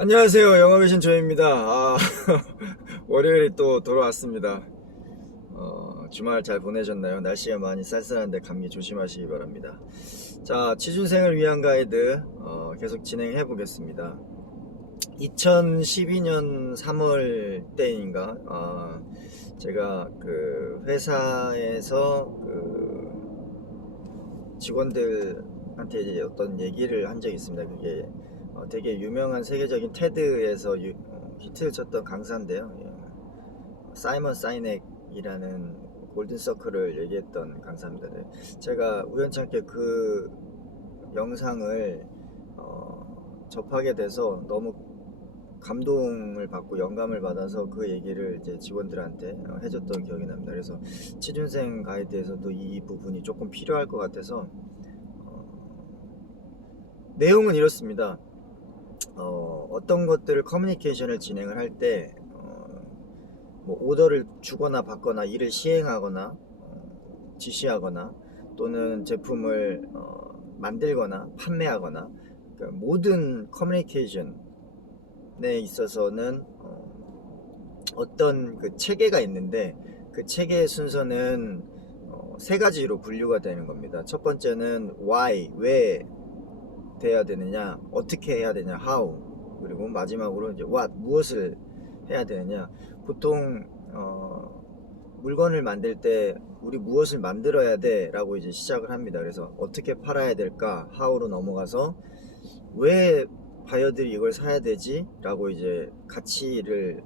안녕하세요. 영어배신 조입니다. 월요일이 또 돌아왔습니다. 주말 잘 보내셨나요? 날씨가 많이 쌀쌀한데 감기 조심하시기 바랍니다. 자, 취준생을 위한 가이드 계속 진행해 보겠습니다. 2012년 3월 때인가 제가 그 회사에서 그 직원들한테 이제 어떤 얘기를 한 적이 있습니다. 그게 되게 유명한 세계적인 테드에서 히트를 쳤던 강사인데요. 사이먼 사이넥이라는 골든 서클을 얘기했던 강사입니다. 네. 제가 우연찮게 그 영상을 접하게 돼서 너무 감동을 받고 영감을 받아서 그 얘기를 이제 직원들한테 해줬던 기억이 납니다. 그래서 취준생 가이드에서도 이 부분이 조금 필요할 것 같아서 내용은 이렇습니다. 어떤 것들을 커뮤니케이션을 진행을 할 때 뭐 오더를 주거나 받거나 일을 시행하거나 지시하거나 또는 제품을 만들거나 판매하거나 그러니까 모든 커뮤니케이션에 있어서는 어떤 그 체계가 있는데 그 체계의 순서는 세 가지로 분류가 되는 겁니다. 첫 번째는 why, 왜 돼야 되느냐, 어떻게 해야 되냐, how, 그리고 마지막으로 이제 what, 무엇을 해야 되느냐. 보통 물건을 만들 때 우리 무엇을 만들어야 돼 라고 이제 시작을 합니다. 그래서 어떻게 팔아야 될까, how로 넘어가서 왜 바이어들이 이걸 사야 되지 라고 이제 가치를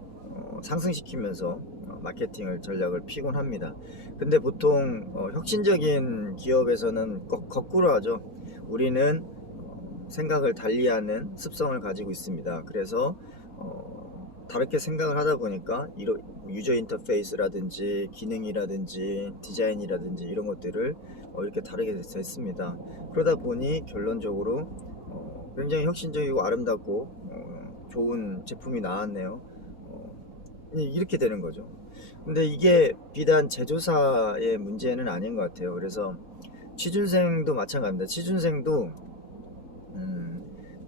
상승시키면서 마케팅을 전략을 피곤 합니다. 근데 보통 혁신적인 기업에서는 거꾸로 하죠. 우리는 생각을 달리하는 습성을 가지고 있습니다. 그래서 다르게 생각을 하다 보니까 유저 인터페이스라든지 기능이라든지 디자인이라든지 이런 것들을 이렇게 다르게 됐습니다. 그러다 보니 결론적으로 굉장히 혁신적이고 아름답고 좋은 제품이 나왔네요. 이렇게 되는 거죠. 근데 이게 비단 제조사의 문제는 아닌 것 같아요. 그래서 취준생도 마찬가지입니다. 취준생도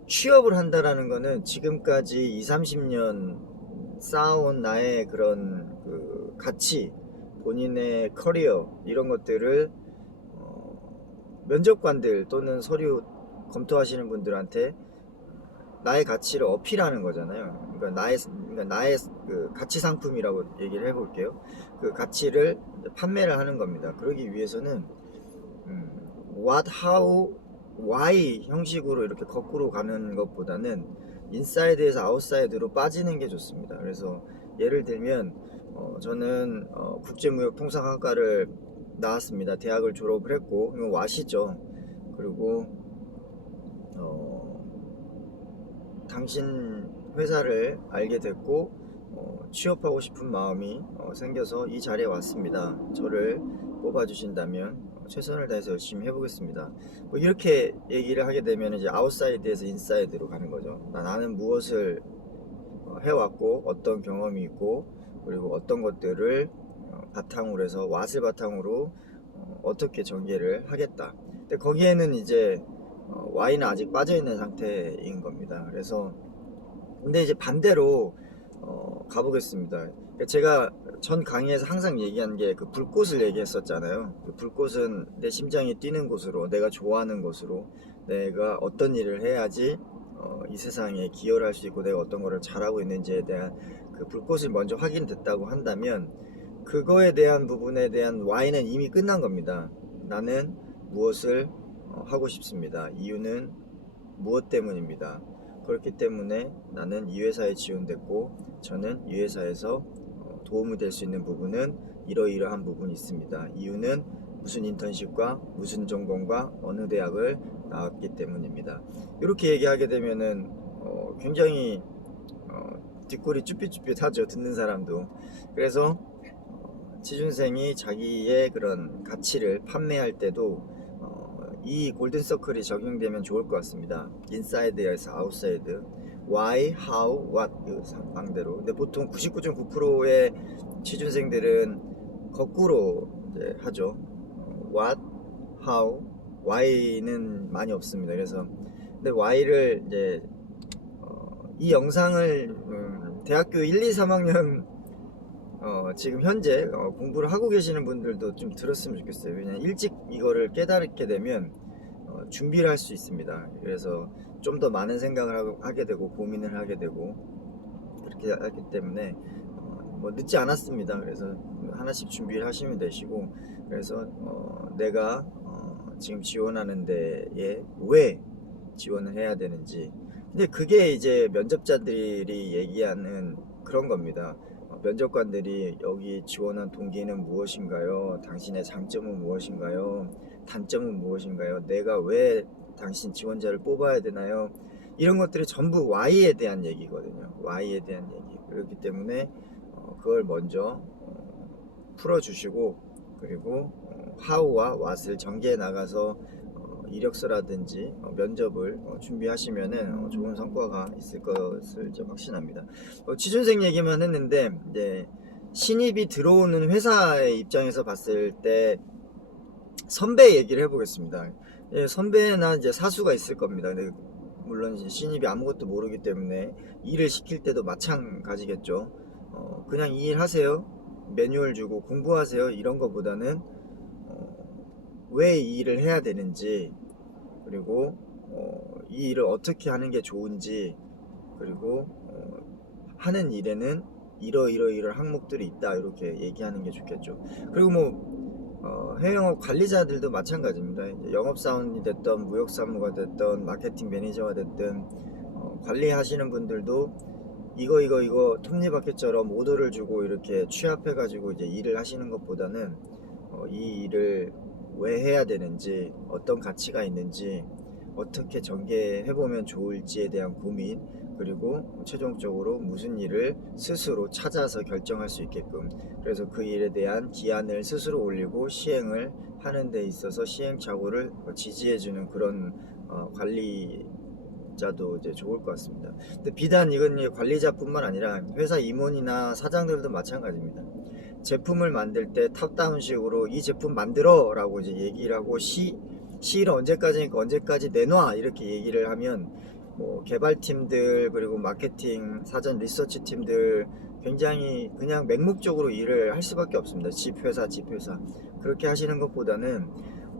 취업을 한다라는 거는 지금까지 2, 30년 쌓아온 나의 그런 그 가치, 본인의 커리어 이런 것들을 면접관들 또는 서류 검토하시는 분들한테 나의 가치를 어필하는 거잖아요. 그러니까 나의 그 가치 상품이라고 얘기를 해볼게요. 그 가치를 판매를 하는 겁니다. 그러기 위해서는 what, how, why 형식으로 이렇게 거꾸로 가는 것보다는 인사이드에서 아웃사이드로 빠지는 게 좋습니다. 그래서 예를 들면 저는 국제무역통상학과를 나왔습니다. 대학을 졸업을 했고 이건 와시죠. 그리고 당신 회사를 알게 됐고 취업하고 싶은 마음이 생겨서 이 자리에 왔습니다. 저를 뽑아주신다면 최선을 다해서 열심히 해보겠습니다. 뭐 이렇게 얘기를 하게 되면 이제 아웃사이드에서 인사이드로 가는 거죠. 나는 무엇을 해왔고 어떤 경험이 있고 그리고 어떤 것들을 바탕으로 해서 왓을 바탕으로 어떻게 전개를 하겠다. 근데 거기에는 이제 Y는 아직 빠져있는 상태인 겁니다. 그래서 근데 이제 반대로 가보겠습니다. 그러니까 제가 전 강의에서 항상 얘기한 게 그 불꽃을 얘기했었잖아요. 그 불꽃은 내 심장이 뛰는 곳으로, 내가 좋아하는 곳으로, 내가 어떤 일을 해야지 이 세상에 기여를 할 수 있고 내가 어떤 거를 잘하고 있는지에 대한 그 불꽃을 먼저 확인됐다고 한다면 그거에 대한 부분에 대한 Y는 이미 끝난 겁니다. 나는 무엇을 하고 싶습니다. 이유는 무엇 때문입니다. 그렇기 때문에 나는 이 회사에 지원됐고 저는 이 회사에서 도움이 될 수 있는 부분은 이러이러한 부분이 있습니다. 이유는 무슨 인턴십과 무슨 전공과 어느 대학을 나왔기 때문입니다. 이렇게 얘기하게 되면은 굉장히 뒷골이 쭈삣쭈삣하죠. 듣는 사람도. 그래서 취준생이 자기의 그런 가치를 판매할 때도 이 골든서클이 적용되면 좋을 것 같습니다. 인사이드에서 아웃사이드, why, how, what 그 상대로. 근데 보통 99.9%의 취준생들은 거꾸로 이제 하죠. what, how, why는 많이 없습니다. 그래서 근데 why를 이제 이 영상을 대학교 1, 2, 3학년 지금 현재 공부를 하고 계시는 분들도 좀 들었으면 좋겠어요. 왜냐면 일찍 이거를 깨닫게 되면 준비를 할 수 있습니다. 그래서 좀 더 많은 생각을 하게 되고 고민을 하게 되고 그렇게 하기 때문에 뭐 늦지 않았습니다. 그래서 하나씩 준비를 하시면 되시고, 그래서 내가 지금 지원하는 데에 왜 지원을 해야 되는지, 근데 그게 이제 면접자들이 얘기하는 그런 겁니다. 면접관들이 여기 지원한 동기는 무엇인가요? 당신의 장점은 무엇인가요? 단점은 무엇인가요? 내가 왜 당신 지원자를 뽑아야 되나요? 이런 것들이 전부 Y에 대한 얘기거든요. Y에 대한 얘기. 그렇기 때문에 그걸 먼저 풀어주시고, 그리고 How와 What을 전개해 나가서 이력서라든지 면접을 준비하시면은 좋은 성과가 있을 것을 이제 확신합니다. 취준생 얘기만 했는데, 이제 신입이 들어오는 회사의 입장에서 봤을 때 선배 얘기를 해보겠습니다. 예, 선배나 이제 사수가 있을 겁니다. 근데 물론 이제 신입이 아무것도 모르기 때문에 일을 시킬 때도 마찬가지겠죠. 그냥 이 일 하세요, 매뉴얼 주고 공부하세요, 이런 거보다는 왜 이 일을 해야 되는지, 그리고 이 일을 어떻게 하는 게 좋은지, 그리고 하는 일에는 이러이러이런 항목들이 있다, 이렇게 얘기하는 게 좋겠죠. 그리고 뭐 해외영업 관리자들도 마찬가지입니다. 이제 영업사원이 됐던 무역사무가 됐던 마케팅 매니저가 됐든 관리하시는 분들도 이거 톱니바퀴처럼 오더를 주고 이렇게 취합해 가지고 이제 일을 하시는 것보다는 이 일을 왜 해야 되는지, 어떤 가치가 있는지, 어떻게 전개해보면 좋을지에 대한 고민, 그리고 최종적으로 무슨 일을 스스로 찾아서 결정할 수 있게끔, 그래서 그 일에 대한 기한을 스스로 올리고 시행을 하는 데 있어서 시행착오를 지지해주는 그런 관리자도 이제 좋을 것 같습니다. 근데 비단 이건 관리자뿐만 아니라 회사 임원이나 사장들도 마찬가지입니다. 제품을 만들 때 탑다운식으로 이 제품 만들어 라고 이제 얘기를 하고, 시일 언제까지니까 언제까지 내놔, 이렇게 얘기를 하면 뭐 개발팀들, 그리고 마케팅, 사전 리서치 팀들 굉장히 그냥 맹목적으로 일을 할 수밖에 없습니다. 집회사 그렇게 하시는 것보다는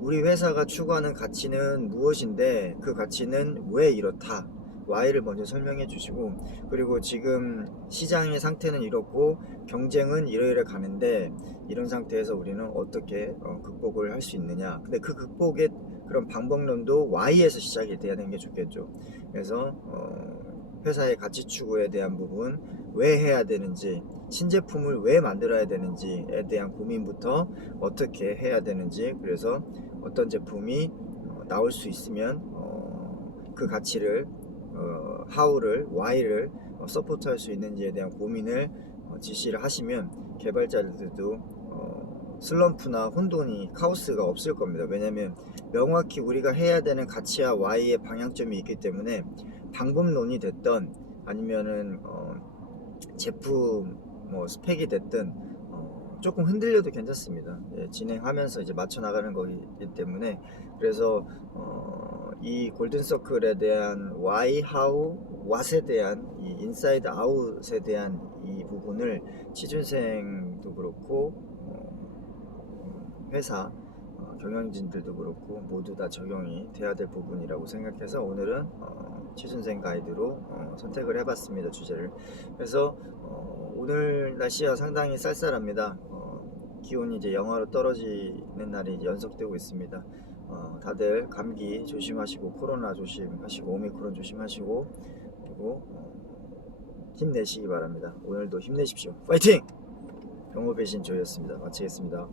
우리 회사가 추구하는 가치는 무엇인데, 그 가치는 왜 이렇다, Y를 먼저 설명해 주시고, 그리고 지금 시장의 상태는 이렇고 경쟁은 이러이러 가는데, 이런 상태에서 우리는 어떻게 극복을 할 수 있느냐. 근데 그 극복의 그런 방법론도 Y에서 시작이 돼야 되는 게 좋겠죠. 그래서 회사의 가치 추구에 대한 부분, 왜 해야 되는지, 신제품을 왜 만들어야 되는지에 대한 고민부터 어떻게 해야 되는지, 그래서 어떤 제품이 나올 수 있으면 그 가치를 How를, Y를 서포트할 수 있는지에 대한 고민을 지시를 하시면 개발자들도 슬럼프나 혼돈이, 카오스가 없을 겁니다. 왜냐하면 명확히 우리가 해야 되는 가치와 Y의 방향점이 있기 때문에 방법론이 됐던 아니면은 제품 뭐 스펙이 됐든 조금 흔들려도 괜찮습니다. 예, 진행하면서 이제 맞춰 나가는 거기 때문에. 그래서 이 골든서클에 대한 Why, How, What에 대한 이 인사이드 아웃에 대한 이 부분을 취준생도 그렇고 회사 경영진들도 그렇고 모두 다 적용이 돼야 될 부분이라고 생각해서 오늘은 취준생 가이드로 선택을 해봤습니다, 주제를. 그래서 오늘 날씨가 상당히 쌀쌀합니다. 기온이 이제 영하로 떨어지는 날이 이제 연속되고 있습니다. 다들 감기 조심하시고, 코로나 조심하시고, 오미크론 조심하시고, 그리고 힘내시기 바랍니다. 오늘도 힘내십시오. 파이팅! 병호배신 조였습니다. 마치겠습니다.